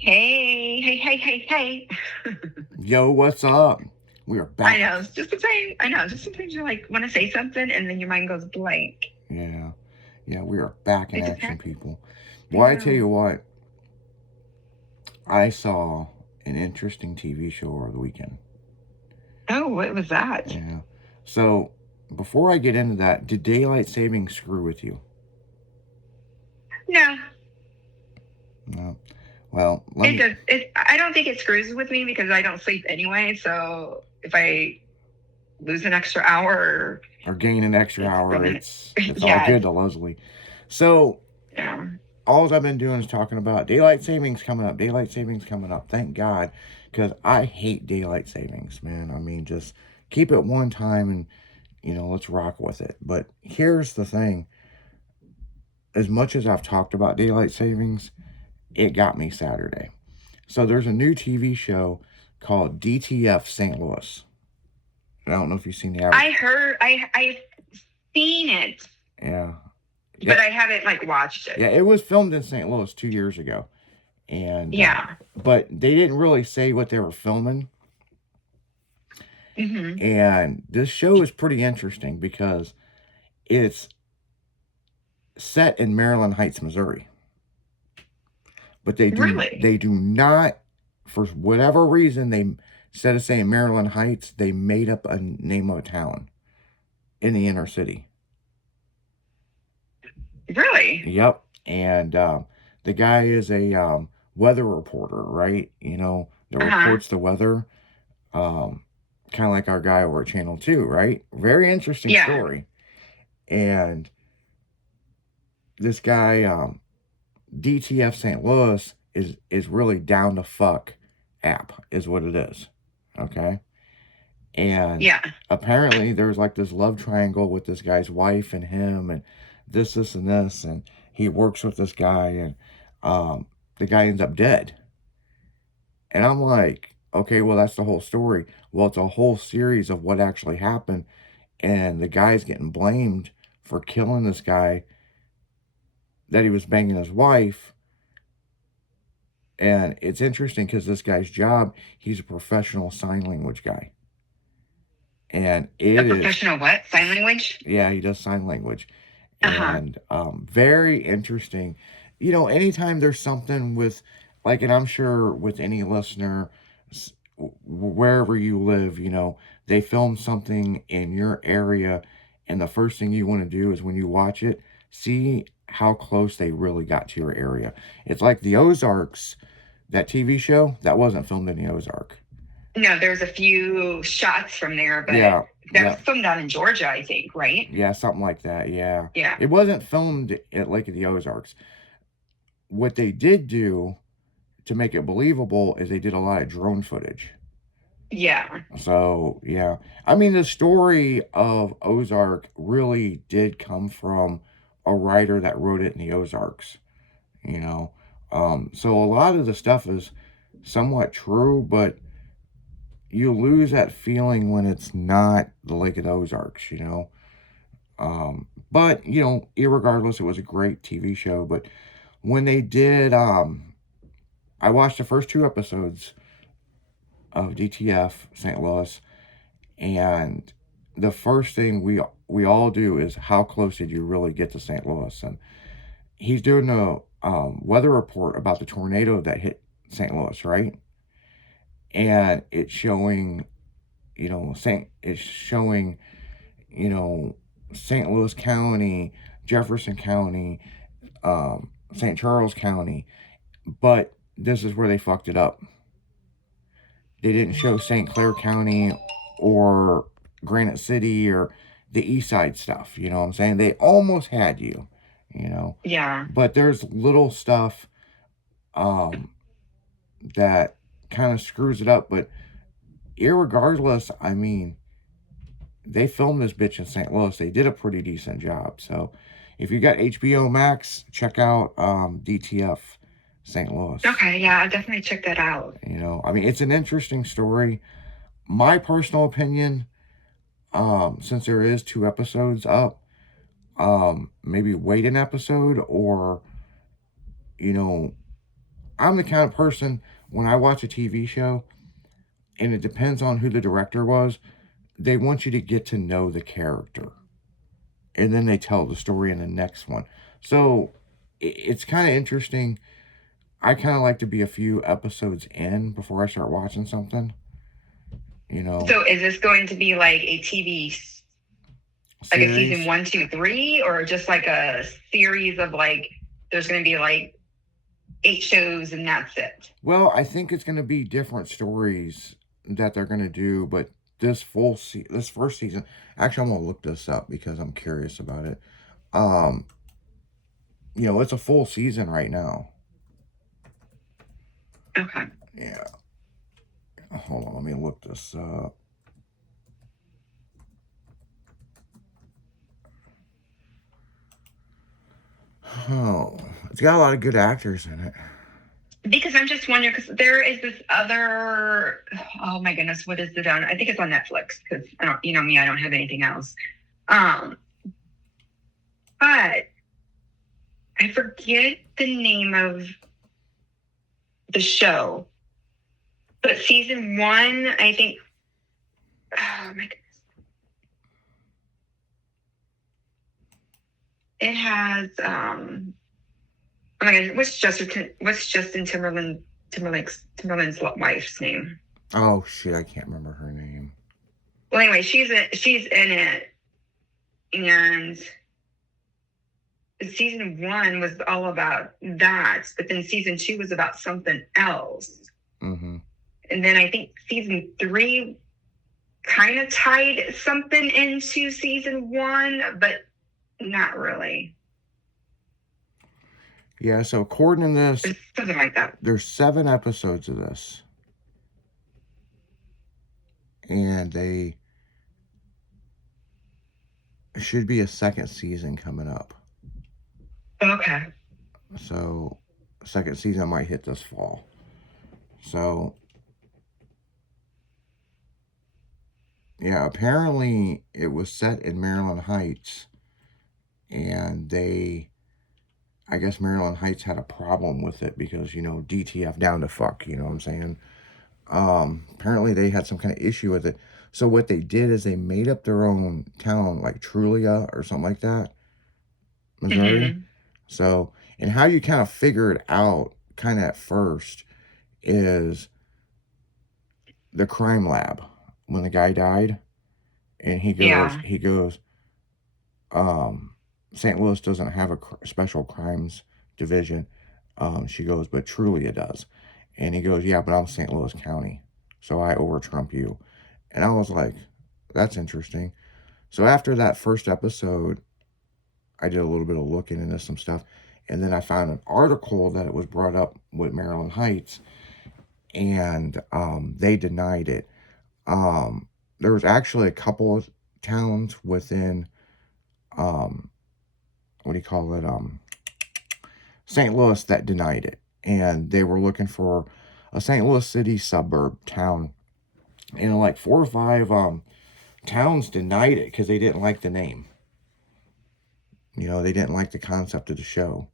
Hey, hey, hey, hey, hey. Yo, what's up? We are I back. know. Just sometimes, I know. Just sometimes you like want to say something and then your mind goes blank. Yeah, yeah, we are back in It just action, happens. people. I Well, I tell know. you what, I saw an interesting TV show over the weekend. Oh, what was that? Yeah. So, before I get into that, did daylight savings screw with you? No, No. Well, let it me. does. It. I don't think it screws with me because I don't sleep anyway. So if I lose an extra hour, Or gain an extra it's hour. gonna. It's all Yeah. good to Leslie. So, Yeah. all I've been doing is talking about daylight savings coming up. Daylight savings coming up. Thank God, because I hate daylight savings, man. I mean, just keep it one time and let's rock with it. But here's the thing: as much as I've talked about daylight savings, it got me Saturday. So there's a new TV show called DTF St. Louis. I don't know if you've seen the I advert. heard. I've seen it, Yeah, but it, I haven't like watched it. yeah, it was filmed in St. Louis 2 years ago, and Yeah. but they didn't really say what they were filming. Hmm. And this show is pretty interesting because it's set in Maryland Heights, Missouri. But Really. they do not, for whatever reason, they, instead of saying Maryland Heights, they made up a name of a town in the inner city. Really. Yep. And the guy is a weather reporter, right? That Uh huh. reports the weather. Um, kind of like our guy over at Channel 2, right? Very interesting Yeah. story. And this guy, DTF St. Louis, is really down to fuck app, is what it is. Okay. And Yeah. apparently there's like this love triangle with this guy's wife and him, and this, and this, and he works with this guy, and um, the guy ends up dead. And I'm like, okay, well, that's the whole story. Well, it's a whole series of what actually happened, and the guy's getting blamed for killing this guy that he was banging his wife. And it's interesting because this guy's job, he's a professional sign language guy. And A it is, professional what? Sign language? yeah, he does sign language. Uh huh. And very interesting. Anytime there's something with, like, and I'm sure with any listener, wherever you live, they film something in your area, and the first thing you want to do is when you watch it, see how close they really got to your area. It's like the Ozarks, that TV show, that wasn't filmed in the Ozark. No, there's a few shots from there, but Yeah, that was yeah, filmed down in Georgia, I think, right? yeah, something like that. Yeah, Yeah. it wasn't filmed at Lake of the Ozarks. What they did do to make it believable is they did a lot of drone footage. Yeah. So yeah, I mean the story of Ozark really did come from a writer that wrote it in the Ozarks. You know, so a lot of the stuff is somewhat true, but you lose that feeling when it's not the Lake of the Ozarks. But irregardless, it was a great TV show. But when they did, I watched the first two episodes of DTF St. Louis, and the first thing we all do is how close did you really get to St. Louis? And he's doing a weather report about the tornado that hit St. Louis, right? And it's showing you know St. Louis County, Jefferson County, St. Charles County, but this is where they fucked it up. They didn't show St. Clair County or Granite City or the East Side stuff. You know what I'm saying? They almost had you, you know. Yeah. But there's little stuff um, that kind of screws it up. But irregardless, I mean, they filmed this bitch in St. Louis. They did a pretty decent job. So if you got HBO Max, check out DTF St. Louis. Okay. Yeah. I'll definitely check that out. I mean, it's an interesting story. My personal opinion, since there is two episodes up, maybe wait an episode or, you know, I'm the kind of person, when I watch a TV show, and it depends on who the director was, they want you to get to know the character. And then they tell the story in the next one. So it's kind of interesting. I kind of like to be a few episodes in before I start watching something. You know. So is this going to be like a TV, like a season 1, 2, 3, or just like a series of like, there's going to be like 8 shows and that's it? Well, I think it's going to be different stories that they're going to do, but this first season, actually, I'm going to look this up because I'm curious about it. You know, it's a full season right now. Okay. Yeah. Hold on, let me look this up. Oh, it's got a lot of good actors in it. Because I'm just wondering, because there is this other, oh my goodness, what is it on? I think it's on Netflix, because I don't, you know me, I don't have anything else. But I forget the name of the show. But season 1, I think, oh my goodness. It has, oh my God, what's Justin Timberlake's wife's name? Oh shit, I can't remember her name. Well, anyway, she's in it, and season 1 was all about that, but then season 2 was about something else. Mm-hmm. And then I think season 3 kind of tied something into season 1, but not really. Yeah, so according to this, It's something like that. There's 7 episodes of this. And they should be a second season coming up. Okay. So, second season might hit this fall. So, yeah, apparently it was set in Maryland Heights. And I guess Maryland Heights had a problem with it because, you know, DTF down to fuck, you know what I'm saying? Apparently they had some kind of issue with it. So what they did is they made up their own town, like Trulia or something like that, Missouri. Mm-hmm. So, and how you kind of figure it out kind of at first is the crime lab. When the guy died and he goes, St. Louis doesn't have a special crimes division. She goes, but Trulia does. And he goes, yeah, but I'm St. Louis County, so I over-trump you. And I was like, that's interesting. So after that first episode, I did a little bit of looking into some stuff. And then I found an article that it was brought up with Maryland Heights. And they denied it. There was actually a couple of towns within, St. Louis that denied it. And they were looking for a St. Louis city suburb town. And like 4 or 5 towns denied it because they didn't like the name. You know, they didn't like the concept of the show.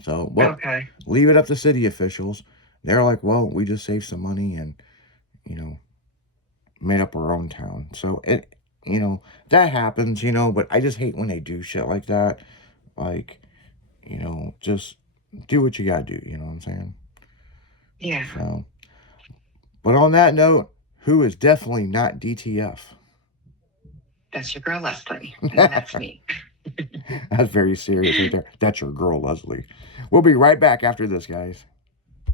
So, well, okay. Leave it up to city officials. They're like, well, we just saved some money and, you know, made up our own town. So, it, you know, that happens, you know, but I just hate when they do shit like that. Like, you know, just do what you gotta do, you know what I'm saying? Yeah. So, but on that note, who is definitely not DTF? That's your girl, Leslie. And that's me. That's very serious right there. That's your girl, Leslie. We'll be right back after this, guys.